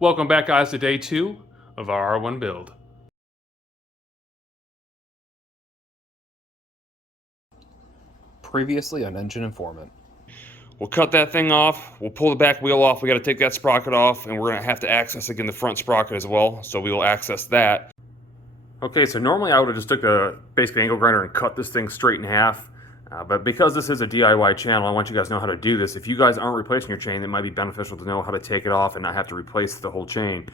Welcome back, guys, to day 2 of our R1 build. Previously on Engine Informant. We'll cut that thing off, we'll pull the back wheel off, we got to take that sprocket off, and we're going to have to access again the front sprocket as well, so we will access that. Okay, so normally I would have just took a basic angle grinder and cut this thing straight in half, but because this is a DIY channel, I want you guys to know how to do this. If you guys aren't replacing your chain, it might be beneficial to know how to take it off and not have to replace the whole chain.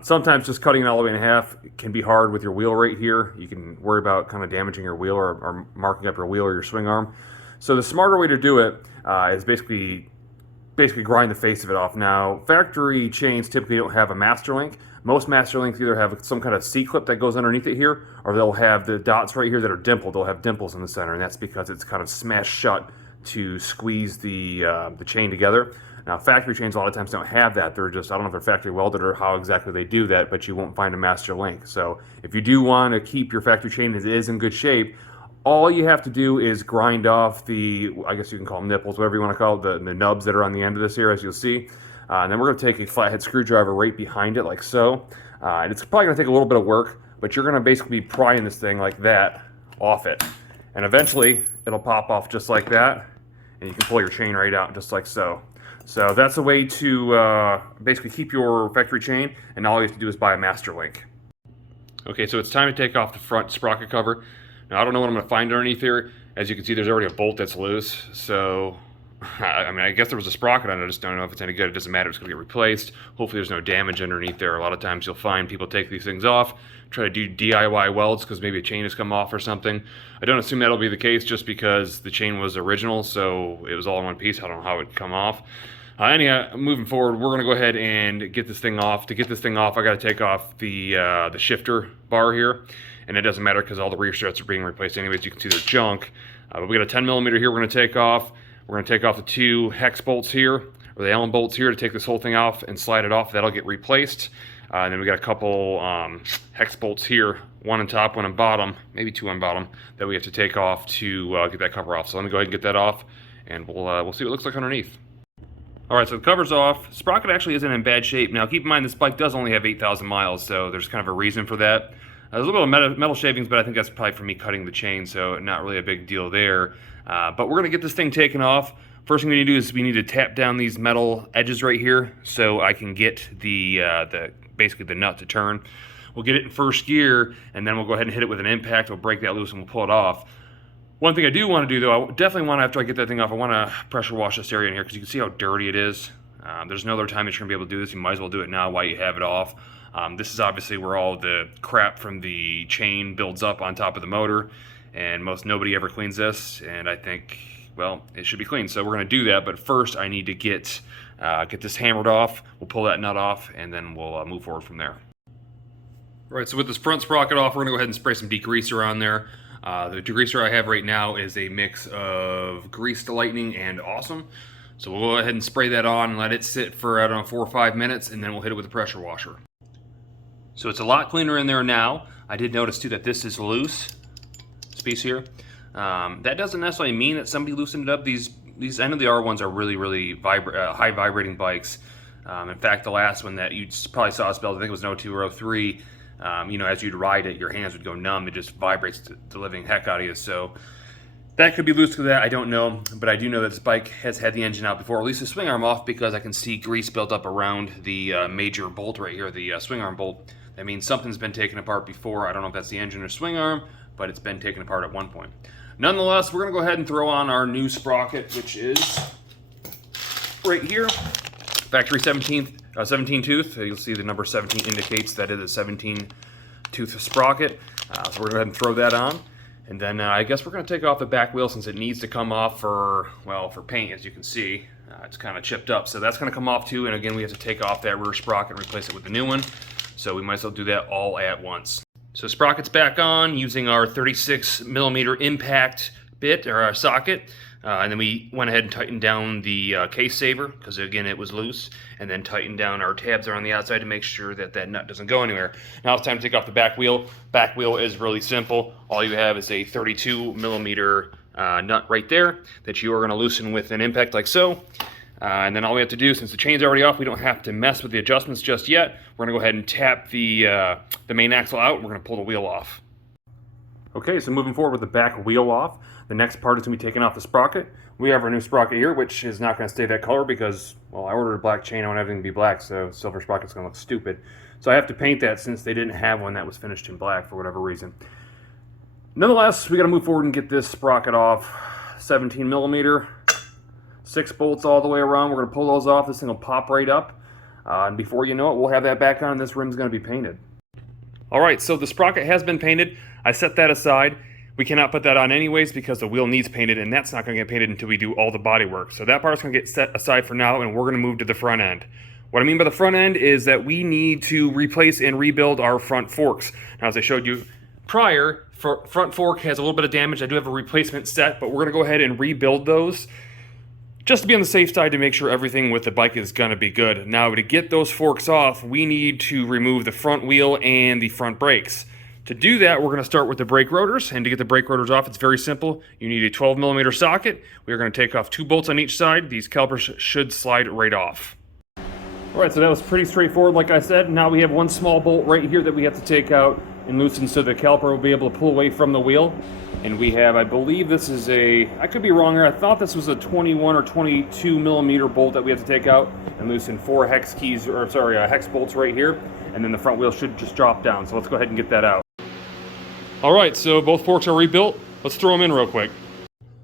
Sometimes just cutting it all the way in half can be hard with your wheel right here. You can worry about kind of damaging your wheel or marking up your wheel or your swing arm. So the smarter way to do it is basically grind the face of it off. Now, factory chains typically don't have a master link. Most master links either have some kind of C-clip that goes underneath it here, or they'll have the dots right here that are dimpled. They'll have dimples in the center, and that's because it's kind of smashed shut to squeeze the chain together. Now, factory chains a lot of times don't have that. They're just, I don't know if they're factory welded or how exactly they do that, but you won't find a master link. So if you do want to keep your factory chain as it is in good shape, all you have to do is grind off the, I guess you can call them nipples, whatever you want to call it, the nubs that are on the end of this here, as you'll see. And then we're going to take a flathead screwdriver right behind it, like so. And it's probably going to take a little bit of work, but you're going to basically be prying this thing like that off it. And eventually, it'll pop off just like that, and you can pull your chain right out just like so. So that's a way to basically keep your factory chain, and all you have to do is buy a master link. Okay, so it's time to take off the front sprocket cover. Now, I don't know what I'm going to find underneath here. As you can see, there's already a bolt that's loose. So, I mean, I guess there was a sprocket on it. I just don't know if it's any good. It doesn't matter. It's going to get replaced. Hopefully, there's no damage underneath there. A lot of times, you'll find people take these things off, try to do DIY welds because maybe a chain has come off or something. I don't assume that'll be the case just because the chain was original, so it was all in one piece. I don't know how it would come off. Anyhow, moving forward, we're going to go ahead and get this thing off. To get this thing off, I got to take off the shifter bar here. And it doesn't matter because all the rear struts are being replaced anyways. You can see they're junk. But we got a 10 millimeter here we're going to take off. We're going to take off the 2 hex bolts here, or the Allen bolts here, to take this whole thing off and slide it off. That'll get replaced. And then we got a couple hex bolts here, 1 on top, 1 on bottom, maybe 2 on bottom, that we have to take off to get that cover off. So let me go ahead and get that off, and we'll see what it looks like underneath. Alright, so the cover's off. Sprocket actually isn't in bad shape. Now keep in mind this bike does only have 8,000 miles, so there's kind of a reason for that. There's a little bit of metal shavings, but I think that's probably for me cutting the chain, so not really a big deal there. But we're going to get this thing taken off. First thing we need to do is we need to tap down these metal edges right here so I can get basically the nut to turn. We'll get it in first gear, and then we'll go ahead and hit it with an impact. We'll break that loose and we'll pull it off. One thing I do want to do, though, I definitely want to, after I get that thing off, I want to pressure wash this area in here because you can see how dirty it is. There's no other time that you're going to be able to do this. You might as well do it now while you have it off. This is obviously where all the crap from the chain builds up on top of the motor, and nobody ever cleans this, and I think, well, it should be clean. So we're going to do that, but first I need to get this hammered off. We'll pull that nut off, and then we'll move forward from there. All right, so with this front sprocket off, we're going to go ahead and spray some degreaser on there. The degreaser I have right now is a mix of Greased Lightning and Awesome. So we'll go ahead and spray that on and let it sit for, I don't know, 4 or 5 minutes, and then we'll hit it with a pressure washer. So it's a lot cleaner in there now. I did notice too that this is loose, this piece here. That doesn't necessarily mean that somebody loosened it up. These I know the R1s are really high vibrating bikes. In fact, the last one that you probably saw us build, I think it was an 02 or 03, you know, as you'd ride it, your hands would go numb. It just vibrates the living heck out of you. So that could be loose to that, I don't know, but I do know that this bike has had the engine out before, at least the swing arm off, because I can see grease built up around the major bolt right here, the swing arm bolt. That means something's been taken apart before. I don't know if that's the engine or swing arm, but it's been taken apart at one point. Nonetheless, we're going to go ahead and throw on our new sprocket, which is right here. Factory 17 tooth. You'll see the number 17 indicates that it is a 17 tooth sprocket. So we're going to go ahead and throw that on. And then I guess we're going to take off the back wheel since it needs to come off for paint, as you can see. It's kind of chipped up, so that's going to come off too. And again, we have to take off that rear sprocket and replace it with the new one. So we might as well do that all at once. So sprocket's back on using our 36 millimeter impact bit, or our socket. And then we went ahead and tightened down the case saver, because again, it was loose. And then tightened down our tabs that are on the outside to make sure that that nut doesn't go anywhere. Now it's time to take off the back wheel. Back wheel is really simple. All you have is a 32 millimeter nut right there that you are going to loosen with an impact like so. And then all we have to do, since the chain's already off, we don't have to mess with the adjustments just yet. We're gonna go ahead and tap the main axle out, and we're gonna pull the wheel off. Okay, so moving forward with the back wheel off, the next part is going to be taking off the sprocket. We have our new sprocket here, which is not going to stay that color because, well, I ordered a black chain. I want everything to be black, so silver sprocket's going to look stupid. So I have to paint that since they didn't have one that was finished in black for whatever reason. Nonetheless, we got to move forward and get this sprocket off. 17 millimeter, 6 bolts all the way around. We're going to pull those off. This thing will pop right up. And before you know it, we'll have that back on, and this rim's going to be painted. All right, so the sprocket has been painted. I set that aside. We cannot put that on anyways because the wheel needs painted, and that's not going to get painted until we do all the body work. So that part's going to get set aside for now, and we're going to move to the front end. What I mean by the front end is that we need to replace and rebuild our front forks. Now, as I showed you prior, front fork has a little bit of damage. I do have a replacement set, but we're going to go ahead and rebuild those just to be on the safe side to make sure everything with the bike is going to be good. Now, to get those forks off, we need to remove the front wheel and the front brakes. To do that, we're going to start with the brake rotors, and to get the brake rotors off, it's very simple. You need a 12 millimeter socket. We are going to take off 2 bolts on each side. These calipers should slide right off. All right, so that was pretty straightforward, like I said. Now we have one small bolt right here that we have to take out and loosen so the caliper will be able to pull away from the wheel. And we have, I believe this is I could be wrong here, I thought this was a 21 or 22 millimeter bolt that we have to take out and loosen 4 hex bolts right here. And then the front wheel should just drop down. So let's go ahead and get that out. All right, so both forks are rebuilt. Let's throw them in real quick.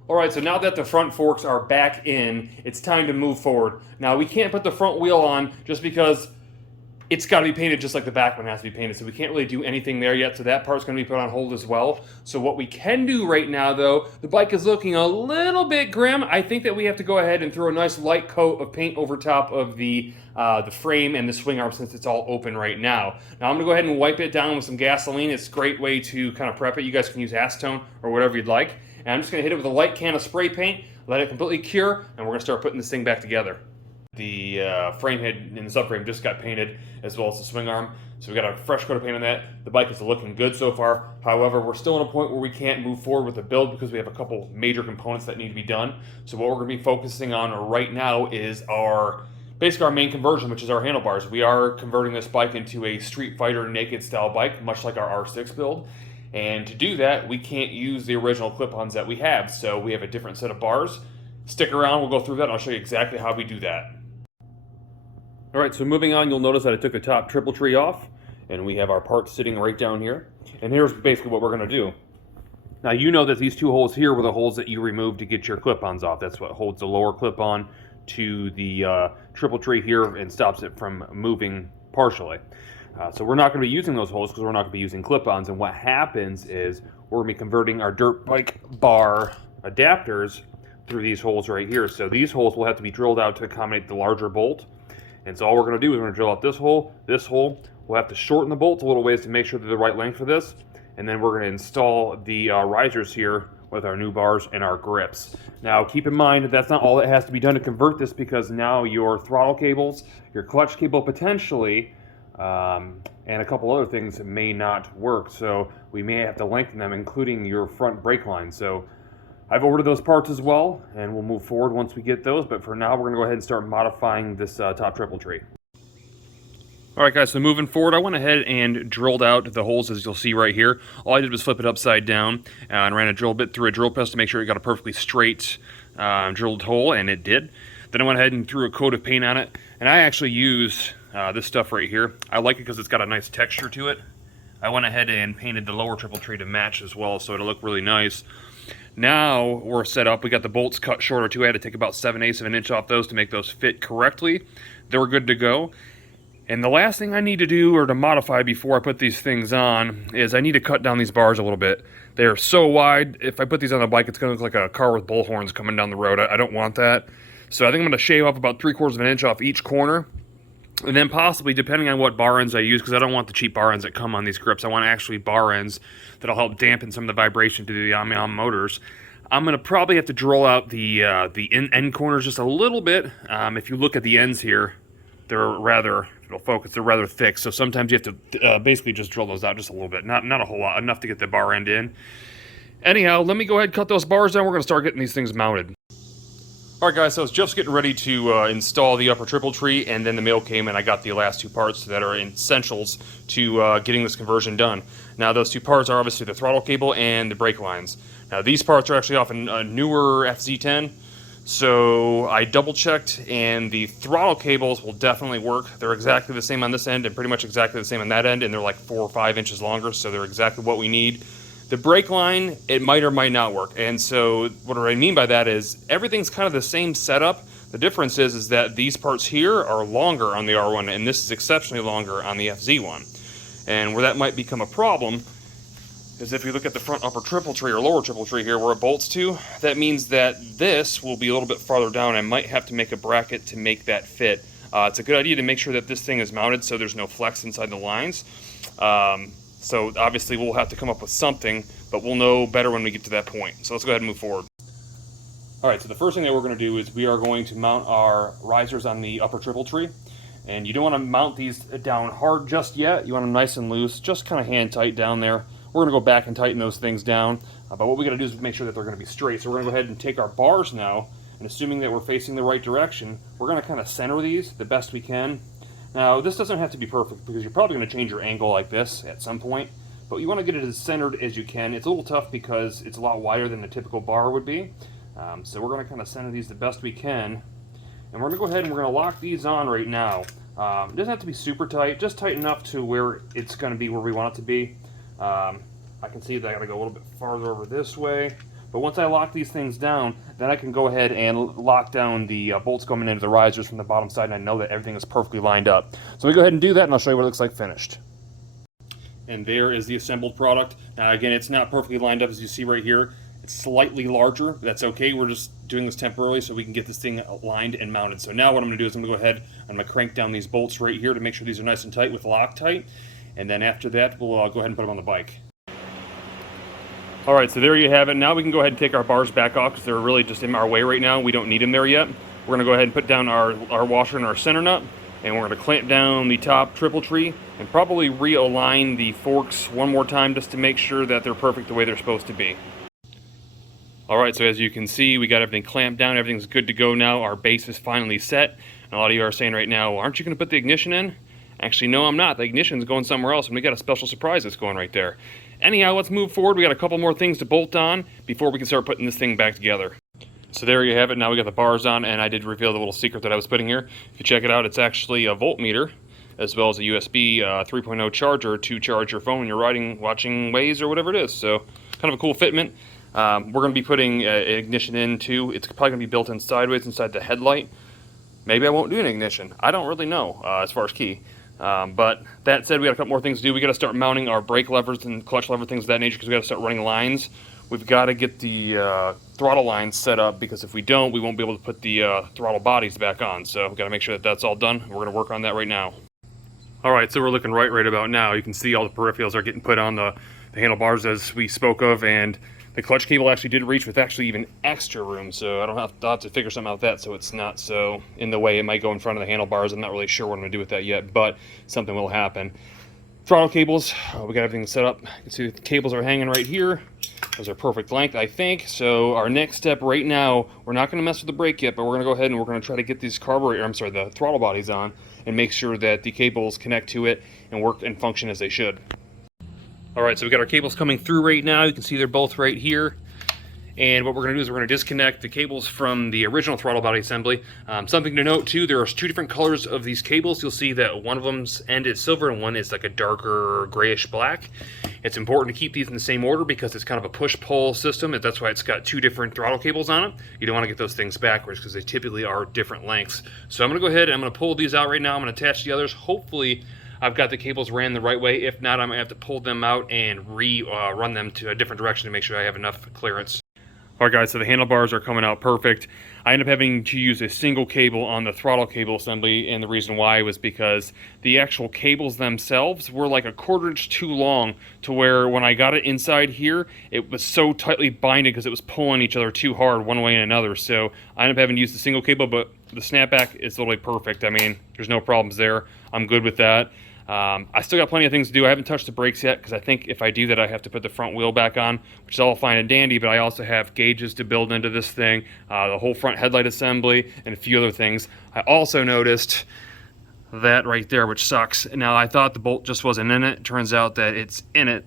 All right, so now that the front forks are back in, it's time to move forward. Now, we can't put the front wheel on just because it's got to be painted just like the back one has to be painted, so we can't really do anything there yet, so that part's going to be put on hold as well. So what we can do right now, though, the bike is looking a little bit grim. I think that we have to go ahead and throw a nice light coat of paint over top of the frame and the swing arm since it's all open right now. Now I'm going to go ahead and wipe it down with some gasoline. It's a great way to kind of prep it. You guys can use acetone or whatever you'd like. And I'm just going to hit it with a light can of spray paint, let it completely cure, and we're going to start putting this thing back together. The frame head and the subframe just got painted, as well as the swing arm. So we got a fresh coat of paint on that. The bike is looking good so far. However, we're still in a point where we can't move forward with the build because we have a couple major components that need to be done. So what we're going to be focusing on right now is basically our main conversion, which is our handlebars. We are converting this bike into a Street Fighter naked style bike, much like our R6 build. And to do that, we can't use the original clip-ons that we have. So we have a different set of bars. Stick around, we'll go through that, and I'll show you exactly how we do that. All right, so moving on, you'll notice that I took the top triple tree off, and we have our parts sitting right down here. And here's basically what we're going to do. Now, you know that these 2 holes here were the holes that you removed to get your clip-ons off. That's what holds the lower clip-on to the triple tree here and stops it from moving partially. So we're not going to be using those holes because we're not going to be using clip-ons. And what happens is we're going to be converting our dirt bike bar adapters through these holes right here. So these holes will have to be drilled out to accommodate the larger bolt. And so all we're going to do is we're going to drill out this hole, this hole. We'll have to shorten the bolts a little ways to make sure they're the right length for this. And then we're going to install the risers here with our new bars and our grips. Now keep in mind that that's not all that has to be done to convert this, because now your throttle cables, your clutch cable potentially, and a couple other things may not work. So we may have to lengthen them, including your front brake line. So I've ordered those parts as well, and we'll move forward once we get those. But for now, we're going to go ahead and start modifying this top triple tree. All right, guys, so moving forward, I went ahead and drilled out the holes, as you'll see right here. All I did was flip it upside down and ran a drill bit through a drill press to make sure it got a perfectly straight drilled hole, and it did. Then I went ahead and threw a coat of paint on it, and I actually used this stuff right here. I like it because it's got a nice texture to it. I went ahead and painted the lower triple tree to match as well, so it'll look really nice. Now we're set up. We got the bolts cut shorter too. I had to take about 7/8 of an inch off those to make those fit correctly. They were good to go. And the last thing I need to do, or to modify before I put these things on, is I need to cut down these bars a little bit. They're so wide, if I put these on the bike, it's going to look like a car with bull horns coming down the road. I don't want that. So I think I'm going to shave off about 3/4 of an inch off each corner. And then possibly, depending on what bar ends I use, because I don't want the cheap bar ends that come on these grips. I want actually bar ends that'll help dampen some of the vibration to the Yamaha motors. I'm going to probably have to drill out the end corners just a little bit. If you look at the ends here, they're rather, if it'll focus, they're rather thick. So sometimes you have to basically just drill those out just a little bit. Not a whole lot, enough to get the bar end in. Anyhow, let me go ahead and cut those bars down. We're going to start getting these things mounted. Alright guys, so I was just getting ready to install the upper triple tree, and then the mail came and I got the last two parts that are essentials to getting this conversion done. Now those two parts are obviously the throttle cable and the brake lines. Now these parts are actually off a newer FZ10, so I double checked and the throttle cables will definitely work. They're exactly the same on this end and pretty much exactly the same on that end, and they're like 4 or 5 inches longer, so they're exactly what we need. The brake line, it might or might not work. And so what I mean by that is everything's kind of the same setup. The difference is that these parts here are longer on the R1 and this is exceptionally longer on the FZ1. And where that might become a problem is if you look at the front upper triple tree or lower triple tree here where it bolts to, that means that this will be a little bit farther down. I might have to make a bracket to make that fit. It's a good idea to make sure that this thing is mounted so there's no flex inside the lines. So obviously we'll have to come up with something, but we'll know better when we get to that point. So let's go ahead and move forward. Alright, so the first thing that we're going to do is we are going to mount our risers on the upper triple tree. And you don't want to mount these down hard just yet. You want them nice and loose, just kind of hand tight down there. We're going to go back and tighten those things down. But what we got to do is make sure that they're going to be straight. So we're going to go ahead and take our bars now, and assuming that we're facing the right direction, we're going to kind of center these the best we can. Now, this doesn't have to be perfect because you're probably going to change your angle like this at some point, but you want to get it as centered as you can. It's a little tough because it's a lot wider than a typical bar would be. So we're going to kind of center these the best we can. And we're going to go ahead and we're going to lock these on right now. It doesn't have to be super tight, just tight enough to where it's going to be where we want it to be. I can see that I got to go a little bit farther over this way. But once I lock these things down, then I can go ahead and lock down the bolts coming into the risers from the bottom side, and I know that everything is perfectly lined up. So we go ahead and do that, and I'll show you what it looks like finished. And there is the assembled product. Now again, it's not perfectly lined up as you see right here. It's slightly larger. That's okay. We're just doing this temporarily so we can get this thing lined and mounted. So now what I'm going to do is I'm going to go ahead and I'm going to crank down these bolts right here to make sure these are nice and tight with Loctite. And then after that, we'll go ahead and put them on the bike. Alright, so there you have it. Now we can go ahead and take our bars back off because they're really just in our way right now. We don't need them there yet. We're going to go ahead and put down our washer and our center nut, and we're going to clamp down the top triple tree and probably realign the forks one more time just to make sure that they're perfect the way they're supposed to be. Alright, so as you can see, we got everything clamped down. Everything's good to go now. Our base is finally set. And a lot of you are saying right now, aren't you going to put the ignition in? Actually, no, I'm not. The ignition's going somewhere else, and we got a special surprise that's going right there. Anyhow, let's move forward. We got a couple more things to bolt on before we can start putting this thing back together. So there you have it. Now we got the bars on, and I did reveal the little secret that I was putting here. If you check it out, it's actually a voltmeter, as well as a USB 3.0 charger to charge your phone when you're riding, watching Waze, or whatever it is. So kind of a cool fitment. We're going to be putting an ignition in too. It's probably going to be built in sideways inside the headlight. Maybe I won't do an ignition. I don't really know as far as key. But that said, we got a couple more things to do. We got to start mounting our brake levers and clutch lever, things of that nature, because we got to start running lines. We've got to get the throttle lines set up, because if we don't, we won't be able to put the throttle bodies back on. So we've got to make sure that that's all done. We're going to work on that right now. All right, so we're looking right about now. You can see all the peripherals are getting put on the handlebars as we spoke of, and the clutch cable actually did reach with actually even extra room, so I'll have to figure something out with that so it's not so in the way. It might go in front of the handlebars. I'm not really sure what I'm going to do with that yet, but something will happen. Throttle cables, we got everything set up. You can see the cables are hanging right here. Those are perfect length, I think. So our next step right now, we're not going to mess with the brake yet, but we're going to go ahead and we're going to try to get these the throttle bodies on and make sure that the cables connect to it and work and function as they should. Alright, so we got our cables coming through right now. You can see they're both right here. And what we're going to do is we're going to disconnect the cables from the original throttle body assembly. Something to note too, there are two different colors of these cables. You'll see that one of them's end is silver and one is like a darker grayish black. It's important to keep these in the same order because it's kind of a push-pull system. That's why it's got two different throttle cables on it. You don't want to get those things backwards because they typically are different lengths. So I'm going to go ahead and I'm going to pull these out right now. I'm going to attach the others. Hopefully I've got the cables ran the right way. If not, I'm going to have to pull them out and run them to a different direction to make sure I have enough clearance. Alright guys, so the handlebars are coming out perfect. I ended up having to use a single cable on the throttle cable assembly, and the reason why was because the actual cables themselves were like a 1/4 inch too long, to where when I got it inside here, it was so tightly binded because it was pulling each other too hard one way and another. So I ended up having to use the single cable, but the snapback is totally perfect. I mean, there's no problems there. I'm good with that. I still got plenty of things to do. I haven't touched the brakes yet because I think if I do that, I have to put the front wheel back on, which is all fine and dandy, but I also have gauges to build into this thing, the whole front headlight assembly, and a few other things. I also noticed that right there, which sucks. Now, I thought the bolt just wasn't in it. Turns out that it's in it,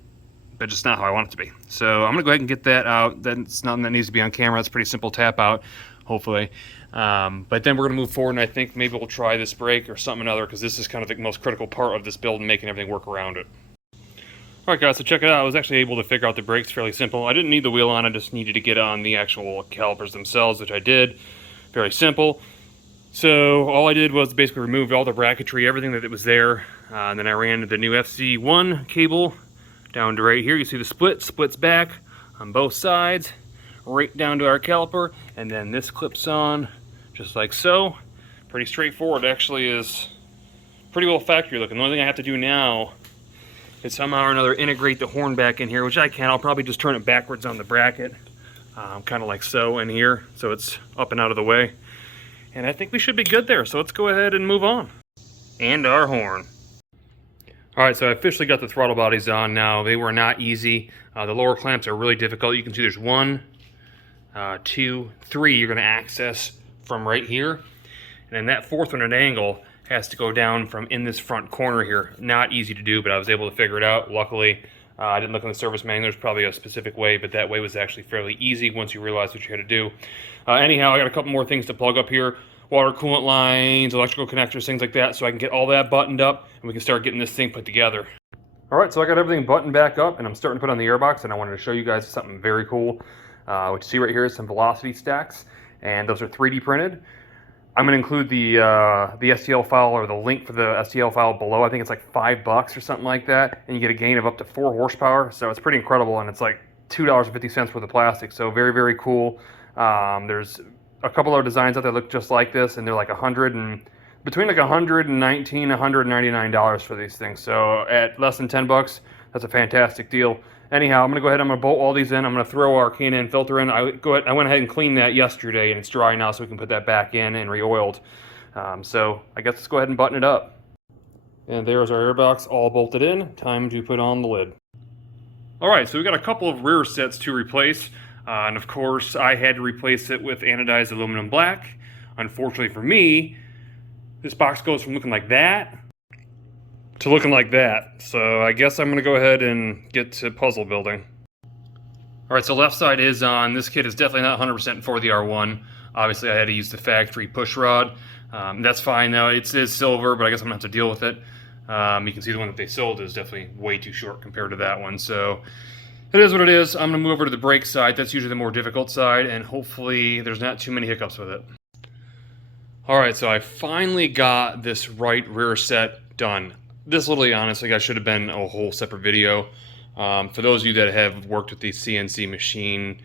but just not how I want it to be. So I'm gonna go ahead and get that out. That's nothing that needs to be on camera. It's a pretty simple tap out, hopefully. But then we're gonna move forward, and I think maybe we'll try this brake or something other, because this is kind of the most critical part of this build and making everything work around it. All right, guys, so check it out. I was actually able to figure out the brakes fairly simple. I didn't need the wheel on, I just needed to get on the actual calipers themselves, which I did. Very simple. So all I did was basically remove all the bracketry, everything that was there, and then I ran the new FC1 cable down to right here. You see the splits back on both sides, right down to our caliper, and then this clips on just like so. Pretty straightforward. It actually is pretty well factory looking. The only thing I have to do now is somehow or another integrate the horn back in here, which I can. I'll probably just turn it backwards on the bracket, kind of like so in here, so it's up and out of the way. And I think we should be good there, so let's go ahead and move on. And our horn. All right, so I officially got the throttle bodies on now. They were not easy. The lower clamps are really difficult. You can see there's 1, 2, 3 you're gonna access from right here. And then that fourth one at an angle has to go down from in this front corner here. Not easy to do, but I was able to figure it out. Luckily, I didn't look in the service manual. There's probably a specific way, but that way was actually fairly easy once you realize what you had to do. Anyhow, I got a couple more things to plug up here. Water coolant lines, electrical connectors, things like that, so I can get all that buttoned up and we can start getting this thing put together. All right, so I got everything buttoned back up and I'm starting to put on the airbox, and I wanted to show you guys something very cool. What you see right here is some velocity stacks, and those are 3D printed. I'm going to include the STL file or the link for the STL file below. I think it's like $5 or something like that, and you get a gain of up to 4 horsepower, so it's pretty incredible, and it's like $2.50 worth of plastic, so very, very cool. There's a couple of designs out there that look just like this, and they're like between like $119 and $199 for these things. So at less than 10 bucks, that's a fantastic deal. Anyhow, I'm gonna go ahead, I'm gonna bolt all these in. I'm gonna throw our K&N filter in. I went ahead and cleaned that yesterday, and it's dry now, so we can put that back in and re-oiled. So I guess let's go ahead and button it up. And there's our airbox all bolted in. Time to put on the lid. All right, so we got a couple of rear sets to replace. And of course, I had to replace it with anodized aluminum black. Unfortunately for me, this box goes from looking like that to looking like that. So I guess I'm gonna go ahead and get to puzzle building. All right, so left side is on. This kit is definitely not 100% for the R1. Obviously, I had to use the factory push rod. That's fine though. It is silver, but I guess I'm gonna have to deal with it. You can see the one that they sold is definitely way too short compared to that one. So it is what it is. I'm gonna move over to the brake side. That's usually the more difficult side, and hopefully there's not too many hiccups with it. All right, so I finally got this right rear set done. This literally, honestly, guys, should have been a whole separate video. For those of you that have worked with the CNC machine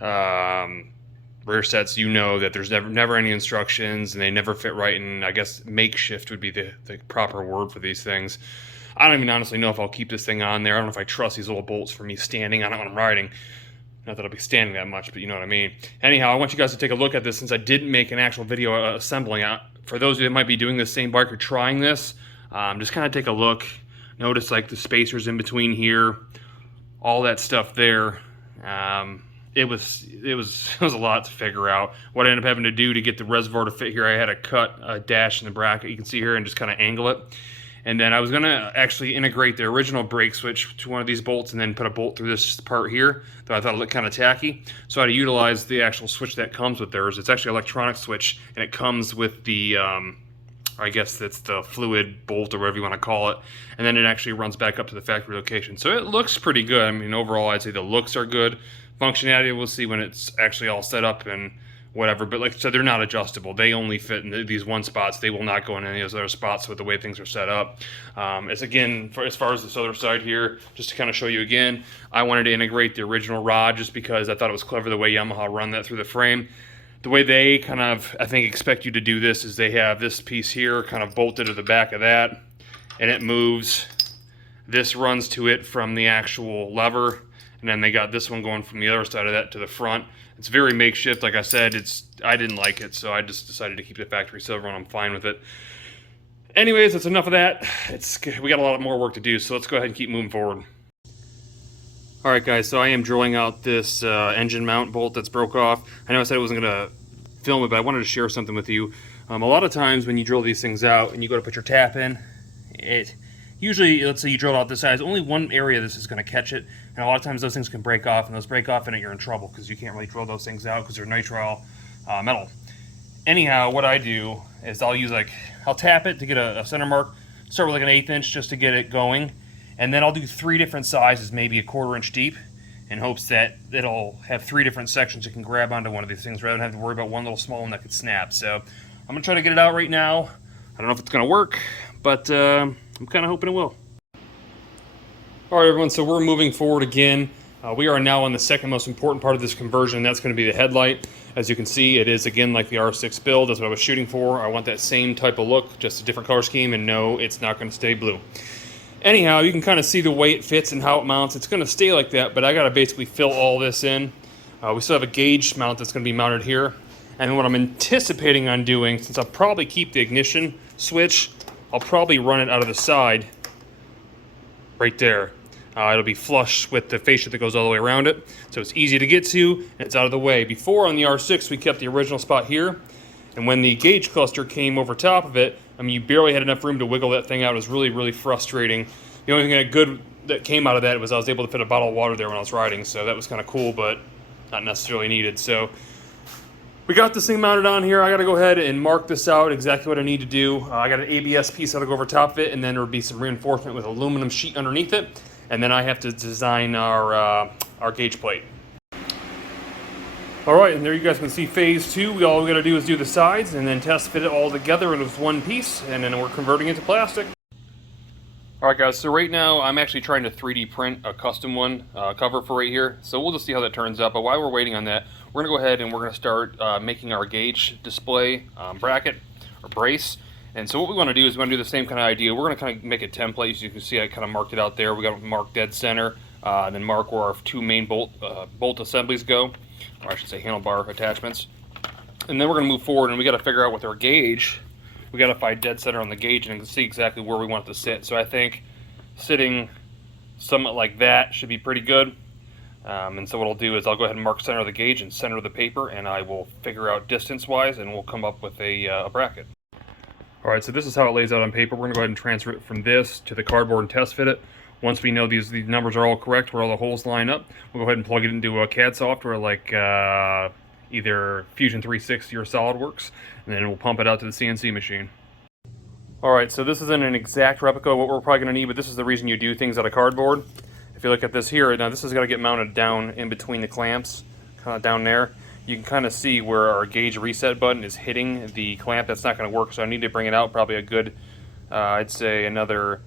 rear sets, you know that there's never any instructions, and they never fit right, and I guess makeshift would be the proper word for these things. I don't even honestly know if I'll keep this thing on there. I don't know if I trust these little bolts for me standing on it when I'm riding. Not that I'll be standing that much, but you know what I mean. Anyhow, I want you guys to take a look at this since I didn't make an actual video assembling it. For those of you that might be doing the same bike or trying this, just kind of take a look. Notice like the spacers in between here, all that stuff there. It was a lot to figure out. What I ended up having to do to get the reservoir to fit here, I had to cut a dash in the bracket, you can see here, and just kind of angle it. And then I was gonna actually integrate the original brake switch to one of these bolts and then put a bolt through this part here, though I thought it looked kind of tacky. So I had to utilize the actual switch that comes with theirs. It's actually an electronic switch, and it comes with the, I guess that's the fluid bolt or whatever you want to call it. And then it actually runs back up to the factory location. So it looks pretty good. I mean, overall, I'd say the looks are good. Functionality, we'll see when it's actually all set up and whatever, but like I said, they're not adjustable. They only fit in these one spots. They will not go in any of those other spots with the way things are set up. As again, as far as this other side here, just to kind of show you again, I wanted to integrate the original rod just because I thought it was clever the way Yamaha run that through the frame. The way they kind of, I think, expect you to do this is they have this piece here kind of bolted to the back of that, and it moves. This runs to it from the actual lever, and then they got this one going from the other side of that to the front. It's very makeshift. Like I said, I didn't like it, so I just decided to keep the factory silver, and I'm fine with it. Anyways, that's enough of that. We got a lot more work to do, so let's go ahead and keep moving forward. All right, guys, so I am drilling out this engine mount bolt that's broke off. I know I said I wasn't gonna film it, but I wanted to share something with you. A lot of times when you drill these things out and you go to put your tap in, it usually, let's say you drill out this size, only one area of this is gonna catch it, and a lot of times those things can break off, and those break off in it, you're in trouble because you can't really drill those things out because they're nitrile metal. Anyhow, what I do is I'll tap it to get a center mark, start with like an 1/8 inch just to get it going, and then I'll do 3 different sizes, maybe a 1/4 inch deep, in hopes that it'll have 3 different sections you can grab onto one of these things rather than have to worry about one little small one that could snap. So I'm gonna try to get it out right now. I don't know if it's gonna work, but I'm kind of hoping it will. All right, everyone, so we're moving forward again. We are now on the second most important part of this conversion, and that's going to be the headlight. As you can see, it is again like the R6 build. That's what I was shooting for. I want that same type of look, just a different color scheme, and no, it's not going to stay blue. Anyhow, you can kind of see the way it fits and how it mounts. It's going to stay like that, but I got to basically fill all this in. We still have a gauge mount that's going to be mounted here. And what I'm anticipating on doing, since I'll probably keep the ignition switch, I'll probably run it out of the side right there. It'll be flush with the fascia that goes all the way around it, so it's easy to get to, and it's out of the way. Before on the R6, we kept the original spot here, and when the gauge cluster came over top of it, I mean, you barely had enough room to wiggle that thing out. It was really, really frustrating. The only thing that came out of that was I was able to fit a bottle of water there when I was riding, so that was kind of cool, but not necessarily needed. So we got this thing mounted on here. I got to go ahead and mark this out exactly what I need to do. I got an ABS piece that'll go over top of it, and then there will be some reinforcement with aluminum sheet underneath it. And then I have to design our gauge plate. All right, and there you guys can see phase 2. All we gotta do is do the sides and then test fit it all together into one piece, and then we're converting it to plastic. All right, guys, so right now I'm actually trying to 3D print a custom one cover for right here. So we'll just see how that turns out, but while we're waiting on that, we're gonna go ahead and we're gonna start making our gauge display bracket or brace. And so what we want to do is we want to do the same kind of idea. We're going to kind of make a template. As you can see, I kind of marked it out there. We got to mark dead center, and then mark where our 2 main bolt assemblies go, or I should say handlebar attachments. And then we're going to move forward, and we got to figure out with our gauge. We got to find dead center on the gauge and see exactly where we want it to sit. So I think sitting somewhat like that should be pretty good. And so what I'll do is I'll go ahead and mark center of the gauge and center of the paper, and I will figure out distance-wise, and we'll come up with a bracket. All right, so this is how it lays out on paper. We're gonna go ahead and transfer it from this to the cardboard and test fit it. Once we know these numbers are all correct, where all the holes line up, we'll go ahead and plug it into a CAD software like either Fusion 360 or SolidWorks, and then we'll pump it out to the CNC machine. All right, so this isn't an exact replica of what we're probably gonna need, but this is the reason you do things out of cardboard. If you look at this here, now this is gonna get mounted down in between the clamps, kind of down there. You can kind of see where our gauge reset button is hitting the clamp. That's not going to work, so I need to bring it out probably a good, I'd say another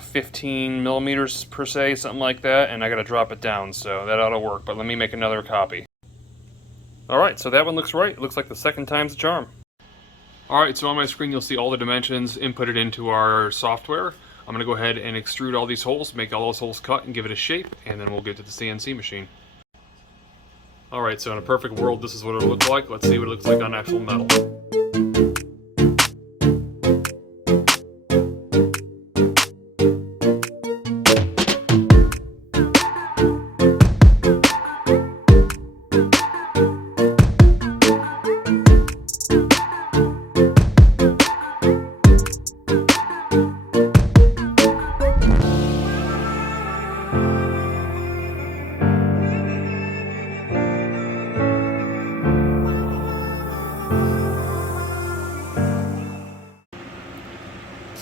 15 millimeters per se, something like that, and I got to drop it down, so that ought to work, but let me make another copy. Alright, so that one looks right. It looks like the second time's the charm. Alright, so on my screen you'll see all the dimensions inputted into our software. I'm going to go ahead and extrude all these holes, make all those holes cut and give it a shape, and then we'll get to the CNC machine. Alright, so in a perfect world, this is what it'll look like. Let's see what it looks like on actual metal.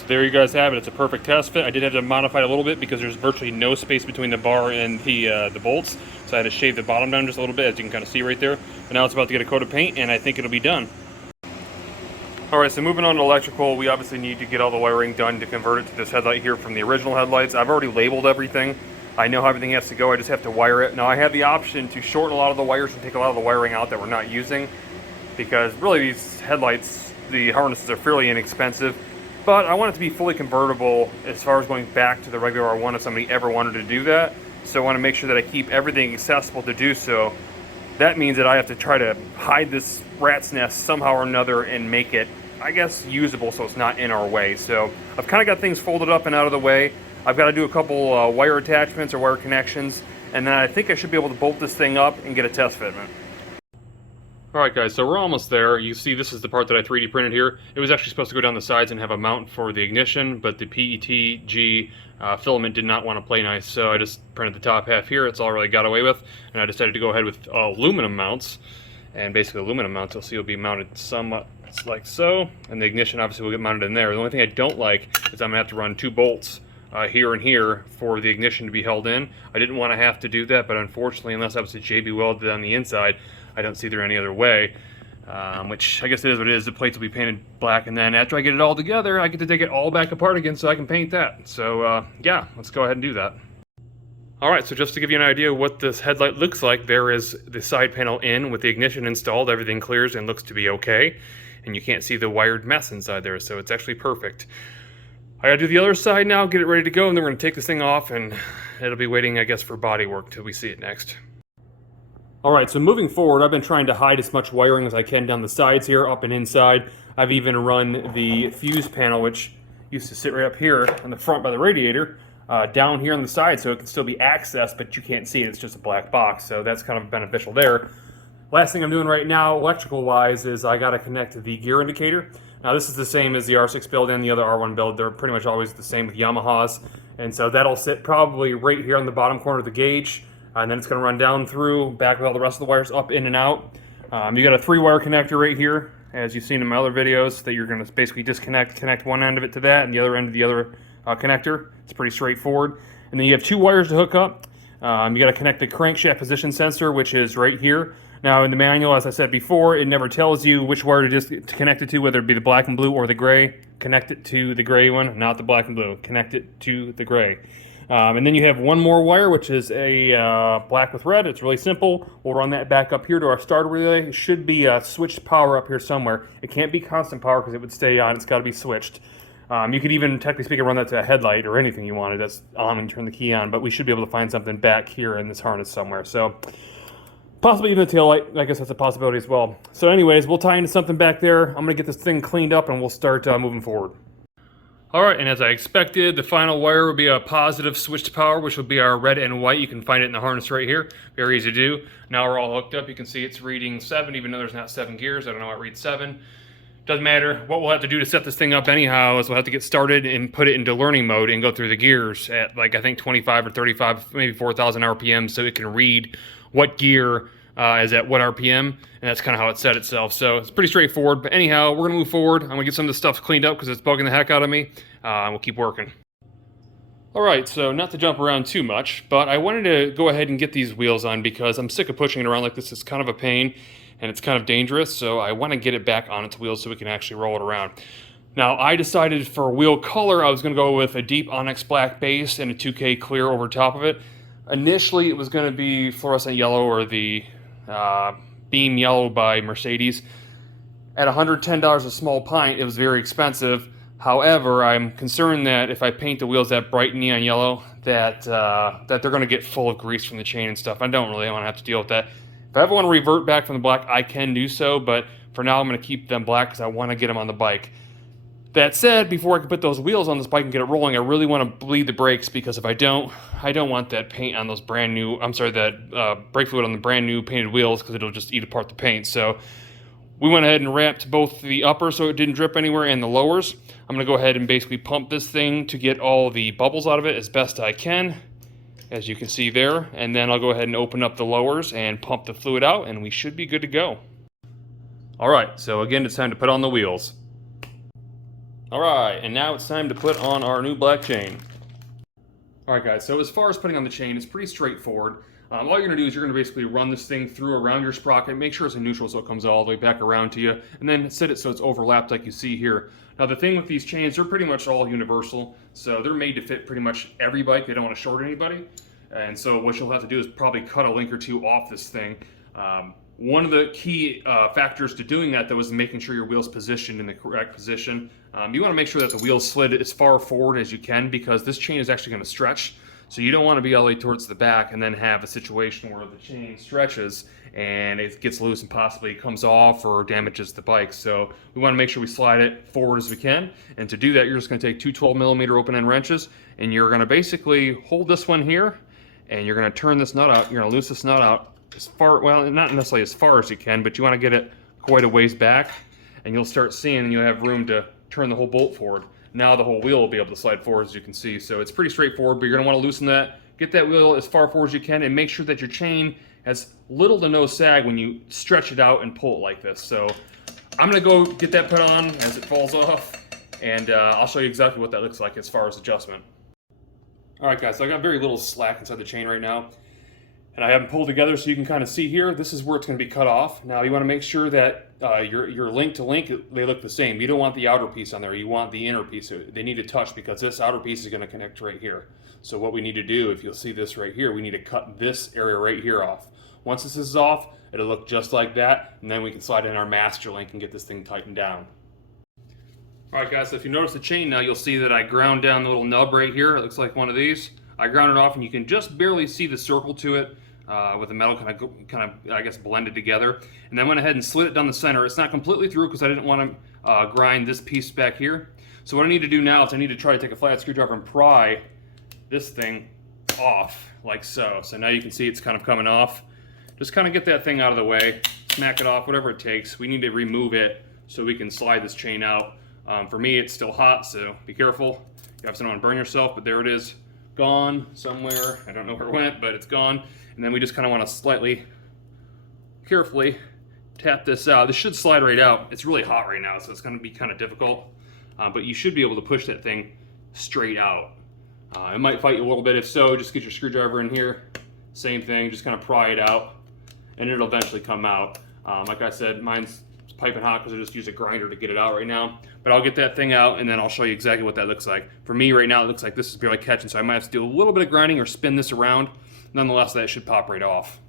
There you guys have it. It's a perfect test fit. I did have to modify it a little bit because there's virtually no space between the bar and the bolts, so I had to shave the bottom down just a little bit, as you can kind of see right there. But now it's about to get a coat of paint, and I think it'll be done. Alright, so moving on to electrical, we obviously need to get all the wiring done to convert it to this headlight here from the original headlights. I've already labeled everything. I know how everything has to go. I just have to wire it. Now I have the option to shorten a lot of the wires and take a lot of the wiring out that we're not using, because really these headlights, the harnesses are fairly inexpensive. But I want it to be fully convertible as far as going back to the regular R1 if somebody ever wanted to do that. So I want to make sure that I keep everything accessible to do so. That means that I have to try to hide this rat's nest somehow or another and make it I guess, usable so it's not in our way. So I've kind of got things folded up and out of the way. I've got to do a couple wire attachments or wire connections, and then I think I should be able to bolt this thing up and get a test fitment. Alright guys, so we're almost there. You see this is the part that I 3D printed here. It was actually supposed to go down the sides and have a mount for the ignition, but the PETG filament did not want to play nice, so I just printed the top half here. It's all really got away with, and I decided to go ahead with aluminum mounts. And basically aluminum mounts, you'll see, will be mounted somewhat like so, and the ignition obviously will get mounted in there. The only thing I don't like is I'm going to have to run 2 bolts here and here for the ignition to be held in. I didn't want to have to do that, but unfortunately, unless obviously JB welded on the inside, I don't see there any other way, which I guess it is what it is. The plates will be painted black, and then after I get it all together, I get to take it all back apart again so I can paint that. So yeah, let's go ahead and do that. Alright, so just to give you an idea of what this headlight looks like, there is the side panel in with the ignition installed. Everything clears and looks to be okay, and you can't see the wired mess inside there, so it's actually perfect. I gotta do the other side now, get it ready to go, and then we're gonna take this thing off, and it'll be waiting, I guess, for body work till we see it next. Alright, so moving forward, I've been trying to hide as much wiring as I can down the sides here, up and inside. I've even run the fuse panel, which used to sit right up here on the front by the radiator, down here on the side so it can still be accessed, but you can't see it. It's just a black box, so that's kind of beneficial there. Last thing I'm doing right now, electrical-wise, is I got to connect the gear indicator. Now, this is the same as the R6 build and the other R1 build. They're pretty much always the same with Yamahas, and so that'll sit probably right here on the bottom corner of the gauge. And then it's going to run down through, back with all the rest of the wires up, in and out. You got a 3-wire connector right here, as you've seen in my other videos, that you're going to basically connect one end of it to that, and the other end to the other connector. It's pretty straightforward. And then you have 2 wires to hook up. You got to connect the crankshaft position sensor, which is right here. Now, in the manual, as I said before, it never tells you which wire to connect it to, whether it be the black and blue or the gray. Connect it to the gray one, not the black and blue. Connect it to the gray. And then you have 1 more wire, which is a black with red. It's really simple. We'll run that back up here to our starter relay. It should be switched power up here somewhere. It can't be constant power because it would stay on. It's got to be switched. You could even, technically speaking, run that to a headlight or anything you wanted. That's on and turn the key on. But we should be able to find something back here in this harness somewhere. So possibly even a tail light. I guess that's a possibility as well. So anyways, we'll tie into something back there. I'm going to get this thing cleaned up and we'll start moving forward. Alright, and as I expected, the final wire will be a positive switch to power, which will be our red and white. You can find it in the harness right here. Very easy to do. Now we're all hooked up. You can see it's reading 7, even though there's not 7 gears. I don't know why it reads 7. Doesn't matter. What we'll have to do to set this thing up anyhow is we'll have to get started and put it into learning mode and go through the gears at, like, I think 25 or 35, maybe 4,000 RPM, so it can read what gear is at what RPM, and that's kind of how it set itself. So it's pretty straightforward. But anyhow, we're going to move forward. I'm going to get some of this stuff cleaned up because it's bugging the heck out of me. We'll keep working. Alright, so not to jump around too much, but I wanted to go ahead and get these wheels on because I'm sick of pushing it around like this. It's kind of a pain, and it's kind of dangerous, so I want to get it back on its wheels so we can actually roll it around. Now, I decided for wheel color, I was going to go with a deep onyx black base and a 2K clear over top of it. Initially, it was going to be fluorescent yellow or the Beam Yellow by Mercedes. At $110 a small pint, it was very expensive. However, I'm concerned that if I paint the wheels that bright neon yellow, that they're going to get full of grease from the chain and stuff. I don't really want to have to deal with that. If I ever want to revert back from the black, I can do so, but for now I'm going to keep them black because I want to get them on the bike. That said, before I can put those wheels on this bike and get it rolling, I really want to bleed the brakes because if I don't want that paint on those brand new, that brake fluid on the brand new painted wheels because it'll just eat apart the paint. So we went ahead and wrapped both the upper so it didn't drip anywhere and the lowers. I'm going to go ahead and basically pump this thing to get all the bubbles out of it as best I can, as you can see there. And then I'll go ahead and open up the lowers and pump the fluid out and we should be good to go. Alright, so again, it's time to put on the wheels. Alright, and now it's time to put on our new black chain. Alright guys, so as far as putting on the chain, it's pretty straightforward. All you're going to do is you're going to basically run this thing through around your sprocket, make sure it's in neutral so it comes all the way back around to you, and then set it so it's overlapped like you see here. Now the thing with these chains, they're pretty much all universal, so they're made to fit pretty much every bike. They don't want to short anybody, and so what you'll have to do is probably cut a link or two off this thing. One of the key factors to doing that, though, is making sure your wheel's positioned in the correct position. You want to make sure that the wheel's slid as far forward as you can because this chain is actually going to stretch. So you don't want to be all the way towards the back and then have a situation where the chain stretches and it gets loose and possibly comes off or damages the bike. So we want to make sure we slide it forward as we can. And to do that, you're just going to take two 12mm open end wrenches, and you're going to basically hold this one here, and you're going to turn this nut out. You're going to loose this nut out as far, well, not necessarily as far as you can, but you want to get it quite a ways back, and you'll start seeing, and you'll have room to turn the whole bolt forward. Now the whole wheel will be able to slide forward, as you can see. So it's pretty straightforward, but you're going to want to loosen that, get that wheel as far forward as you can, and make sure that your chain has little to no sag when you stretch it out and pull it like this. So I'm going to go get that put on as it falls off, and I'll show you exactly what that looks like as far as adjustment. All right, guys, so I got very little slack inside the chain right now, and I have them pulled together so you can kind of see here. This is where it's going to be cut off. Now you want to make sure that your link to link, they look the same. You don't want the outer piece on there. You want the inner piece. They need to touch because this outer piece is going to connect right here. So what we need to do, if you'll see this right here, we need to cut this area right here off. Once this is off, it'll look just like that, and then we can slide in our master link and get this thing tightened down. All right, guys, so if you notice the chain now, you'll see that I ground down the little nub right here. It looks like one of these. I ground it off, and you can just barely see the circle to it with the metal kind of, I guess, blended together. And then went ahead and slid it down the center. It's not completely through because I didn't want to grind this piece back here. So what I need to do now is I need to try to take a flat screwdriver and pry this thing off like so. So now you can see it's kind of coming off. Just kind of get that thing out of the way, smack it off, whatever it takes. We need to remove it so we can slide this chain out. For me, it's still hot, so be careful. You obviously don't want to burn yourself, but there it is, gone somewhere. I don't know where it went, but it's gone. And then we just kind of want to slightly, carefully tap this out. This should slide right out. It's really hot right now, so it's going to be kind of difficult. But you should be able to push that thing straight out. It might fight you a little bit. If so, just get your screwdriver in here. Same thing, just kind of pry it out, and it'll eventually come out. Like I said, mine's piping hot because I just used a grinder to get it out right now. But I'll get that thing out, and then I'll show you exactly what that looks like. For me right now, it looks like this is barely catching, so I might have to do a little bit of grinding or spin this around. Nonetheless, that should pop right off.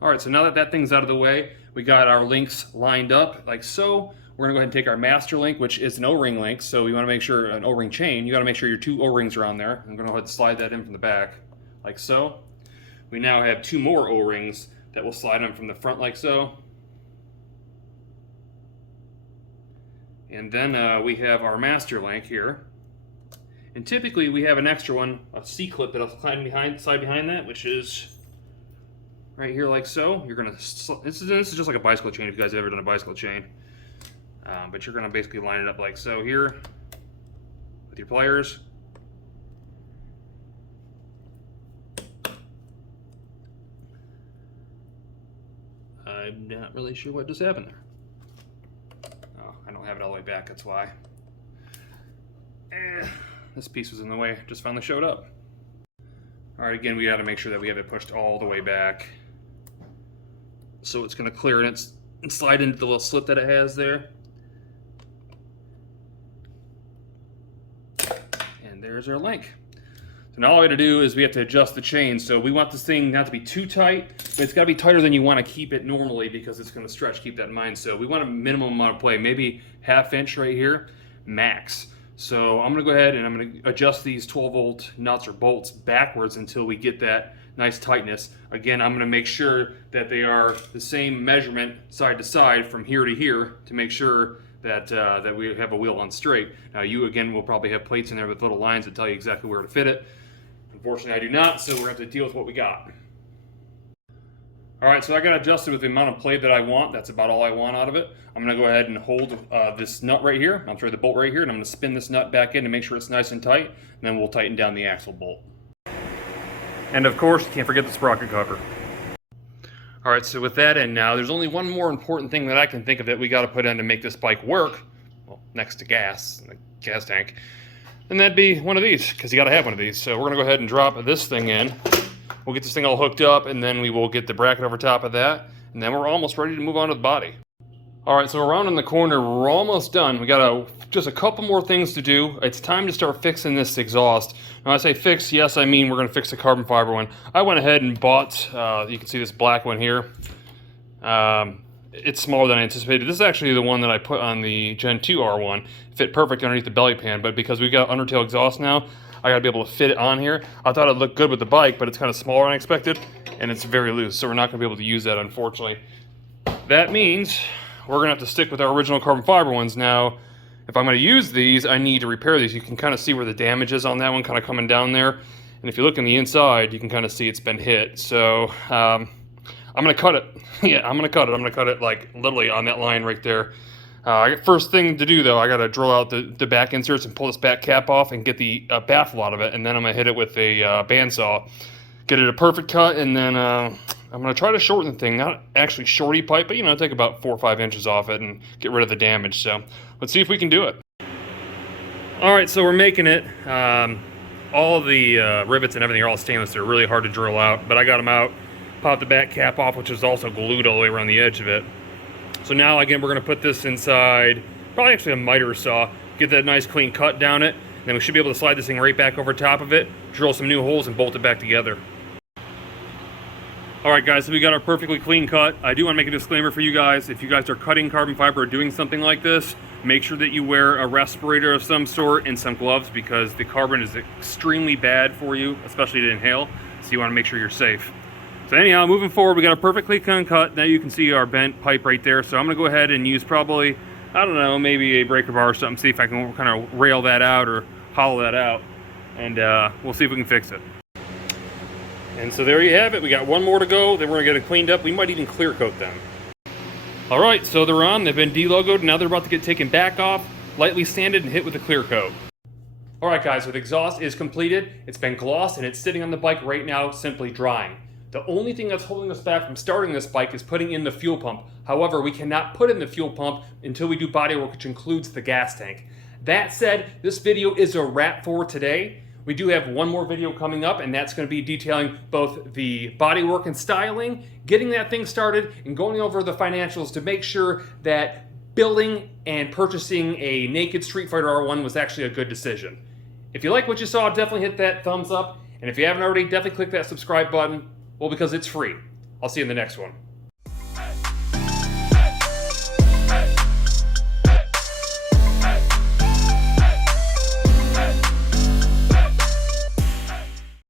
All right, so now that that thing's out of the way, we got our links lined up like so. We're gonna go ahead and take our master link, which is an O-ring link, so we wanna make sure, an O-ring chain, you gotta make sure your two O-rings are on there. I'm gonna go ahead and slide that in from the back, like so. We now have two more O-rings that will slide in from the front like so. And then we have our master link here. And typically we have an extra one, a C-clip that'll slide behind that, which is right here like so. You're gonna, this is just like a bicycle chain if you guys have ever done a bicycle chain. But you're gonna basically line it up like so here with your pliers. I'm not really sure what just happened there. Oh, I don't have it all the way back, that's why. This piece was in the way, just finally showed up. All right, again, we gotta make sure that we have it pushed all the way back. So it's gonna clear and slide into the little slit that it has there. And there's our link. So now all we have to do is we have to adjust the chain. So we want this thing not to be too tight, but it's gotta be tighter than you wanna keep it normally because it's gonna stretch, keep that in mind. So we want a minimum amount of play, maybe 1/2 inch right here, max. So I'm gonna go ahead and I'm gonna adjust these 12-volt nuts or bolts backwards until we get that nice tightness. Again, I'm gonna make sure that they are the same measurement side to side from here to here to make sure that that we have a wheel on straight. Now you, again, will probably have plates in there with little lines that tell you exactly where to fit it. Unfortunately, I do not, so we're gonna have to deal with what we got. All right, so I got adjusted with the amount of play that I want. That's about all I want out of it. I'm gonna go ahead and hold this nut right here. I'm sorry, the bolt right here, and I'm gonna spin this nut back in to make sure it's nice and tight, and then we'll tighten down the axle bolt. And of course, you can't forget the sprocket cover. All right, so with that in now, there's only one more important thing that I can think of that we gotta put in to make this bike work, well, next to gas, the gas tank, and that'd be one of these, because you gotta have one of these. So we're gonna go ahead and drop this thing in. We'll get this thing all hooked up, and then we will get the bracket over top of that, and then we're almost ready to move on to the body. All right, so around in the corner, we're almost done. We got just a couple more things to do. It's time to start fixing this exhaust. Now I say fix, yes, I mean we're gonna fix the carbon fiber one. I went ahead and bought, you can see this black one here. It's smaller than I anticipated. This is actually the one that I put on the Gen 2 R1. It fit perfect underneath the belly pan, but because we got undertail exhaust now, I gotta be able to fit it on here. I thought it'd look good with the bike, but it's kind of smaller than I expected. and it's very loose, so we're not going to be able to use that, unfortunately. That means we're going to have to stick with our original carbon fiber ones. Now, if I'm going to use these, I need to repair these. You can kind of see where the damage is on that one, kind of coming down there. And if you look on the inside, you can kind of see it's been hit. So I'm going to cut it. Yeah, I'm going to cut it. I'm going to cut it like literally on that line right there. First thing to do, though, I got to drill out the back inserts and pull this back cap off and get the baffle out of it. And then I'm going to hit it with a bandsaw. Get it a perfect cut, and then I'm going to try to shorten the thing. Not actually shorty pipe, but, you know, take about 4 or 5 inches off it and get rid of the damage. So let's see if we can do it. All right, so we're making it. All the rivets and everything are all stainless. They're really hard to drill out, but I got them out. Popped the back cap off, which is also glued all the way around the edge of it. So now, again, we're going to put this inside, probably actually a miter saw, get that nice clean cut down it. Then we should be able to slide this thing right back over top of it, drill some new holes, and bolt it back together. Alright guys, so we got our perfectly clean cut. I do want to make a disclaimer for you guys. If you guys are cutting carbon fiber or doing something like this, make sure that you wear a respirator of some sort and some gloves, because the carbon is extremely bad for you, especially to inhale, so you want to make sure you're safe. So anyhow, moving forward, we got a perfectly clean cut. Now you can see our bent pipe right there, so I'm going to go ahead and use probably, I don't know, maybe a breaker bar or something, see if I can kind of rail that out or hollow that out, and we'll see if we can fix it. And so there you have it. We got one more to go, then we're going to get it cleaned up. We might even clear coat them. Alright, so they're on. They've been de-logoed. Now they're about to get taken back off, lightly sanded, and hit with a clear coat. Alright guys, so the exhaust is completed. It's been glossed, and it's sitting on the bike right now, simply drying. The only thing that's holding us back from starting this bike is putting in the fuel pump. However, we cannot put in the fuel pump until we do body work, which includes the gas tank. That said, this video is a wrap for today. We do have one more video coming up, and that's going to be detailing both the bodywork and styling, getting that thing started, and going over the financials to make sure that building and purchasing a naked Street Fighter R1 was actually a good decision. If you like what you saw, definitely hit that thumbs up, and if you haven't already, definitely click that subscribe button, well, because it's free. I'll see you in the next one.